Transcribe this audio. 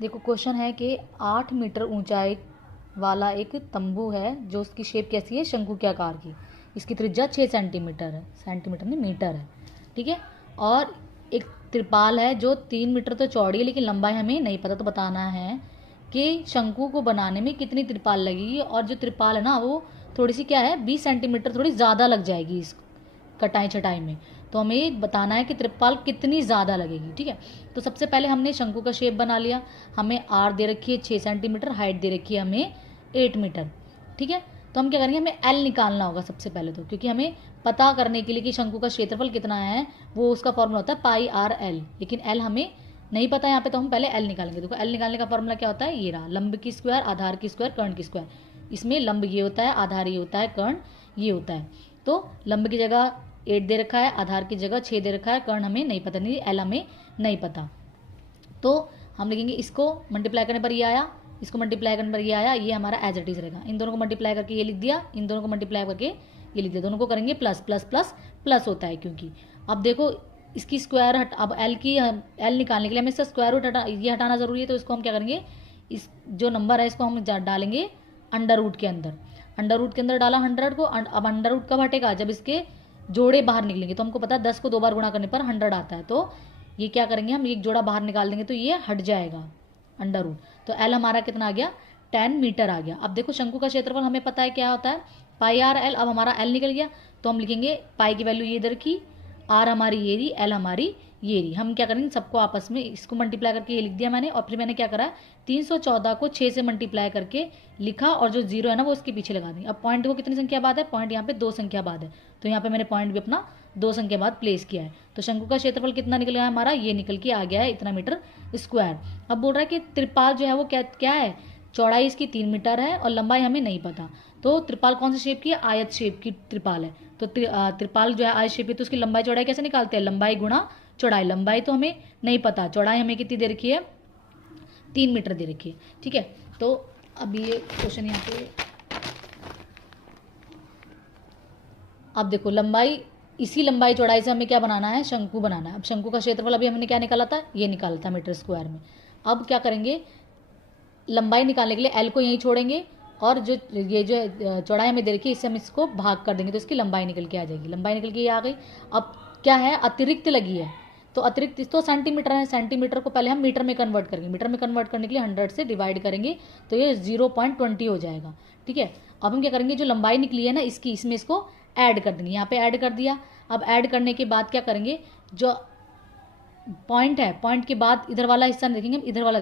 देखो क्वेश्चन है कि 8 मीटर ऊंचाई वाला एक तंबू है जो उसकी शेप कैसी है, शंकु के आकार की। इसकी त्रिज्या 6 सेंटीमीटर है, सेंटीमीटर नहीं मीटर है, ठीक है। और एक त्रिपाल है जो 3 मीटर तो चौड़ी है लेकिन लंबाई हमें नहीं पता, तो बताना है कि शंकु को बनाने में कितनी त्रिपाल लगेगी। और जो त्रिपाल है ना वो थोड़ी सी क्या है, 20 सेंटीमीटर थोड़ी ज़्यादा लग जाएगी इस कटाई छटाई में। तो हमें बताना है कि त्रिपाल कितनी ज़्यादा लगेगी, ठीक है। तो सबसे पहले हमने शंकु का शेप बना लिया। हमें आर दे रखी है 6 सेंटीमीटर, हाइट दे रखी है हमें 8 मीटर, ठीक है। तो हम क्या करेंगे, हमें एल निकालना होगा सबसे पहले, तो क्योंकि हमें पता करने के लिए कि शंकु का क्षेत्रफल कितना है वो उसका फॉर्मूला होता है पाई आर एल, लेकिन एल हमें नहीं पता यहाँ पे, तो हम पहले एल निकालेंगे। देखो एल निकालने का फॉर्मूला क्या होता है, ये रहा, लंब की स्क्वायर, आधार की स्क्वायर, कर्ण की स्क्वायर। इसमें लंब ये होता है, आधार ये होता है, कर्ण ये होता है। तो लंब की जगह 8 दे रखा है, आधार की जगह 6 दे रखा है, कर्ण हमें नहीं पता, नहीं एल हमें नहीं पता। तो हम लिखेंगे इसको मल्टीप्लाई करने पर ये आया, इसको मल्टीप्लाई करने पर ये आया, ये हमारा एज इट इज रहेगा। इन दोनों को मल्टीप्लाई करके ये लिख दिया, इन दोनों को मल्टीप्लाई करके ये लिख दिया, दोनों को करेंगे प्लस, प्लस प्लस प्लस होता है क्योंकि। अब देखो इसकी स्क्वायर अब एल निकालने के लिए हमें इसका स्क्वायर रूट ये हटाना जरूरी है। तो इसको हम क्या करेंगे, इस जो नंबर है इसको हम डालेंगे अंडर रूट के अंदर। अंडर रूट के अंदर डाला 100 को। अब अंडर रूट कब हटेगा, जब इसके जोड़े बाहर निकलेंगे। तो हमको पता है 10 को 2 बार गुणा करने पर 100 आता है। तो ये क्या करेंगे, हम एक जोड़ा बाहर निकाल देंगे तो ये हट जाएगा अंडर रूट। तो एल हमारा कितना आ गया, 10 मीटर आ गया। अब देखो शंकु का क्षेत्रफल हमें पता है क्या होता है, पाई आर एल। अब हमारा एल निकल गया तो हम लिखेंगे पाई की वैल्यू ये इधर की, आर हमारी ये रही, एल हमारी ये रही। हम क्या करेंगे, सबको आपस में इसको मल्टीप्लाई करके ये लिख दिया मैंने। और फिर मैंने क्या करा, 314 को 6 से मल्टीप्लाई करके लिखा और जो जीरो है ना वो उसके पीछे लगा देंगे। अब पॉइंट को कितनी संख्या बाद है, पॉइंट यहाँ पे 2 संख्या बाद है, तो यहाँ पे मैंने पॉइंट भी अपना 2 संख्या बाद प्लेस किया है। तो शंकु का क्षेत्रफल कितना निकल गया हमारा, ये निकल के आ गया है इतना मीटर स्क्वायर। अब बोल रहा है कि त्रिपाल जो है वो क्या क्या है, चौड़ाई इसकी 3 मीटर है और लंबाई हमें नहीं पता। तो त्रिपाल कौन सी शेप की है, आयत शेप की त्रिपाल है। तो त्रिपाल जो है आयत शेप की, तो उसकी लंबाई चौड़ाई कैसे निकालते हैं, लंबाई गुणा चौड़ाई। लंबाई तो हमें नहीं पता, चौड़ाई हमें कितनी दे रखी है, 3 मीटर दे रखी है, ठीक है। तो अब ये क्वेश्चन यहाँ पे, अब देखो लंबाई, इसी लंबाई चौड़ाई से हमें क्या बनाना है, शंकु बनाना है। अब शंकु का क्षेत्रफल अभी हमने क्या निकाला था, ये निकाला था मीटर स्क्वायर में। अब क्या करेंगे, लंबाई निकालने के लिए एल को यहीं छोड़ेंगे और जो ये जो चौड़ाई हमें दे रखी है इससे हम इसको भाग कर देंगे तो इसकी लंबाई निकल के आ जाएगी। लंबाई निकल के ये आ गई। अब क्या है, अतिरिक्त लगी है, तो अतिरिक्त तो सेंटीमीटर है, सेंटीमीटर को पहले हम मीटर में कन्वर्ट करेंगे। मीटर में कन्वर्ट करने के लिए 100 से डिवाइड करेंगे तो ये 0.20 हो जाएगा, ठीक है। अब हम क्या करेंगे, जो लंबाई निकली है ना इसकी, इसमें इसको ऐड कर देंगे, यहाँ पे ऐड कर दिया। अब ऐड करने के बाद क्या करेंगे, जो पॉइंट है, पॉइंट के बाद इधर वाला हिस्सा देखेंगे, इधर वाला